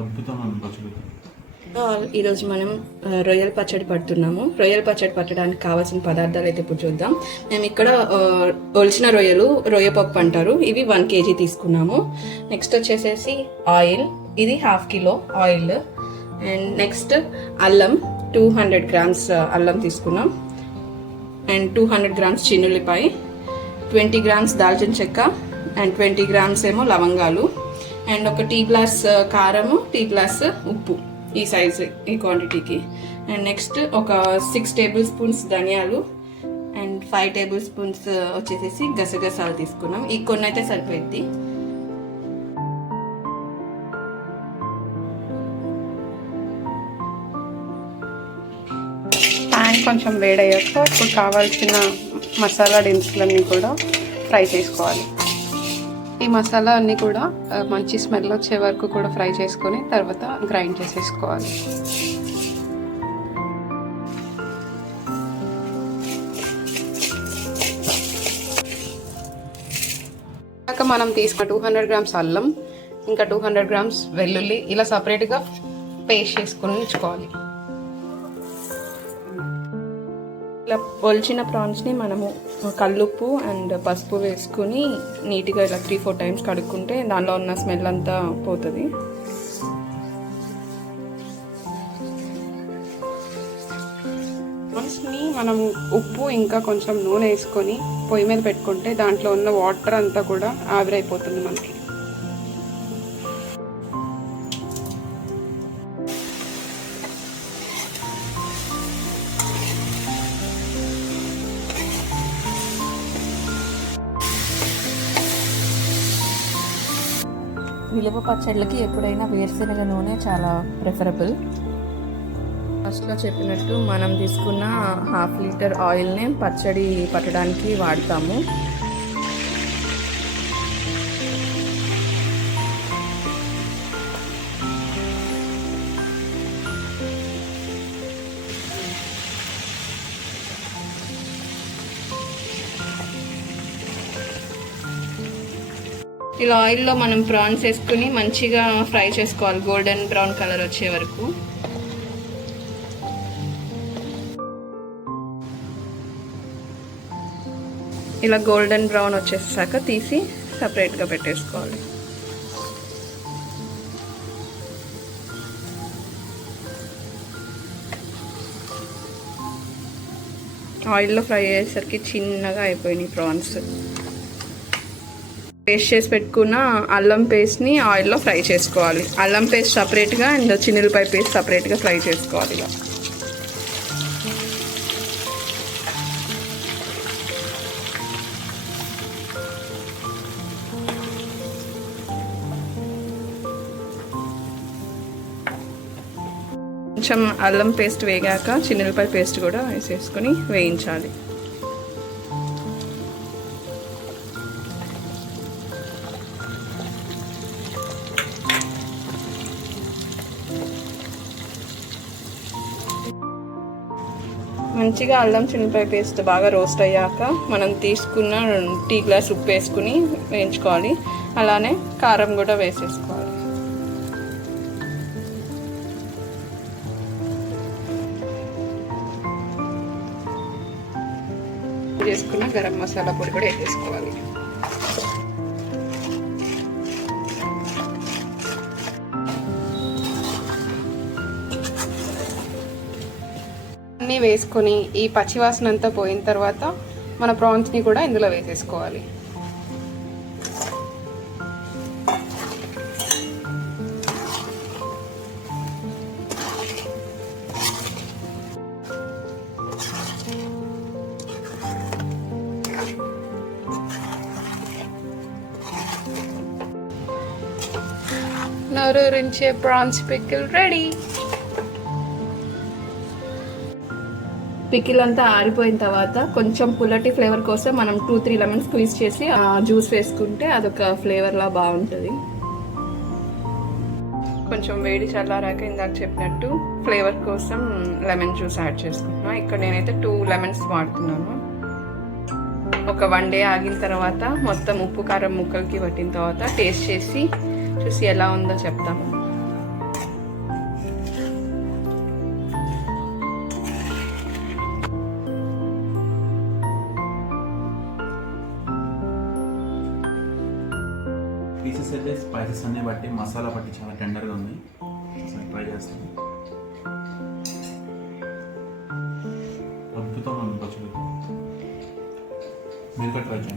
అద్భుతమైన పచ్చడి. ఈరోజు మనం రొయ్యల పచ్చడి పడుతున్నాము. రొయ్యల పచ్చడి పట్టడానికి కావాల్సిన పదార్థాలు అయితే ఇప్పుడు చూద్దాం. మేము ఇక్కడ ఒలిచిన రొయ్యలు, రొయ్య పప్పు అంటారు, ఇవి 1 kg తీసుకున్నాము. నెక్స్ట్ వచ్చేసేసి ఆయిల్, ఇది 1/2 kg ఆయిల్. అండ్ నెక్స్ట్ అల్లం 200 grams అల్లం తీసుకున్నాం. అండ్ 200 grams చిన్నుల్లిపాయ, 20 grams దాల్చిన చెక్క, అండ్ 20 grams ఏమో లవంగాలు, అండ్ ఒక టీ గ్లాస్ కారము, టీ గ్లాస్ ఉప్పు, ఈ సైజు ఈ క్వాంటిటీకి. అండ్ నెక్స్ట్ ఒక 6 tablespoons ధనియాలు, అండ్ 5 tablespoons వచ్చేసేసి గసగసాలు తీసుకున్నాం. ఈ కొన్ని అయితే సరిపోద్ది. ప్యాన్ కొంచెం వేడయ్యాక ఇప్పుడు కావాల్సిన మసాలా దినుసులన్నీ కూడా ఫ్రై చేసుకోవాలి. ఈ మసాలా అన్నీ కూడా మంచి స్మెల్ వచ్చే వరకు కూడా ఫ్రై చేసుకొని తర్వాత గ్రైండ్ చేసేసుకోవాలి. మనం తీసుకున్న 200 grams అల్లం, ఇంకా 200 grams వెల్లుల్లి ఇలా సపరేట్గా పేస్ట్ చేసుకొని ఉంచుకోవాలి. ఇలా ఒలిచిన ప్రాన్స్ని మనము కల్లుప్పు అండ్ పసుపు వేసుకుని నీట్గా ఇలా 3-4 times కడుక్కుంటే దానిలో ఉన్న స్మెల్ అంతా పోతుంది. ప్రాన్స్ని మనం ఉప్పు ఇంకా కొంచెం నూనె వేసుకొని పొయ్యి మీద పెట్టుకుంటే దాంట్లో ఉన్న వాటర్ అంతా కూడా ఆవిరైపోతుంది మనకి. విలువ పచ్చళ్ళకి ఎప్పుడైనా వేరుశనగ నూనె చాలా ప్రిఫరబుల్. ఫస్ట్లో చెప్పినట్టు మనం తీసుకున్న 1/2 liter ఆయిల్ని పచ్చడి పట్టడానికి వాడతాము. ఇలా ఆయిల్లో మనం ప్రాన్స్ వేసుకుని మంచిగా ఫ్రై చేసుకోవాలి, గోల్డెన్ బ్రౌన్ కలర్ వచ్చే వరకు. ఇలా గోల్డెన్ బ్రౌన్ వచ్చేసాక తీసి సపరేట్గా పెట్టేసుకోవాలి. ఆయిల్లో ఫ్రై అయ్యేసరికి చిన్నగా అయిపోయినాయి ప్రాన్స్. పేస్ట్ చేసి పెట్టుకున్న అల్లం పేస్ట్ని ఆయిల్లో ఫ్రై చేసుకోవాలి. అల్లం పేస్ట్ సపరేట్గా అండ్ చిన్నులపాయ పేస్ట్ సపరేట్గా ఫ్రై చేసుకోవాలి. ఇలా కొంచెం అల్లం పేస్ట్ వేగాక చిన్నులపాయ పేస్ట్ కూడా వేసేసుకొని వేయించాలి. మంచిగా అల్లం చిన్నులపాయ పేస్ట్ బాగా రోస్ట్ అయ్యాక మనం తీసుకున్న టీ గ్లాస్ ఉప్పు వేసుకుని వేయించుకోవాలి. అలానే కారం కూడా వేసేసుకోవాలి. చేసుకున్న గరం మసాలా పొడి కూడా వేసేసుకోవాలి. అన్నీ వేసుకొని ఈ పచ్చివాసన అంతా పోయిన తర్వాత మన ప్రాన్స్ని కూడా ఇందులో వేసేసుకోవాలి. నోరూరించే ప్రాన్స్ పికిల్ రెడీ. పికిల్ అంతా ఆరిపోయిన తర్వాత కొంచెం పుల్లటి ఫ్లేవర్ కోసం మనం 2-3 లెమన్స్ స్క్వీజ్ చేసి జ్యూస్ వేసుకుంటే అదొక ఫ్లేవర్లా బాగుంటుంది. కొంచెం వేడి చల్లారాక ఇందాక చెప్పినట్టు ఫ్లేవర్ కోసం లెమన్ జ్యూస్ యాడ్ చేసుకుంటున్నాను. ఇక్కడ నేనైతే 2 lemons వాడుతున్నాను. ఒక 1 day ఆగిన తర్వాత మొత్తం ఉప్పు కారం ముక్కలకి పట్టిన తర్వాత టేస్ట్ చేసి చూసి ఎలా ఉందో చెప్తాము. పీసెస్ అయితే స్పైసెస్ అన్నీ బట్టి మసాలా బట్టి చాలా టెండర్గా ఉంది. అసలు ట్రై చేస్తాను. అద్భుతంగా ఉంది పచ్చడి. మీరు కూడా ట్రై చేయండి.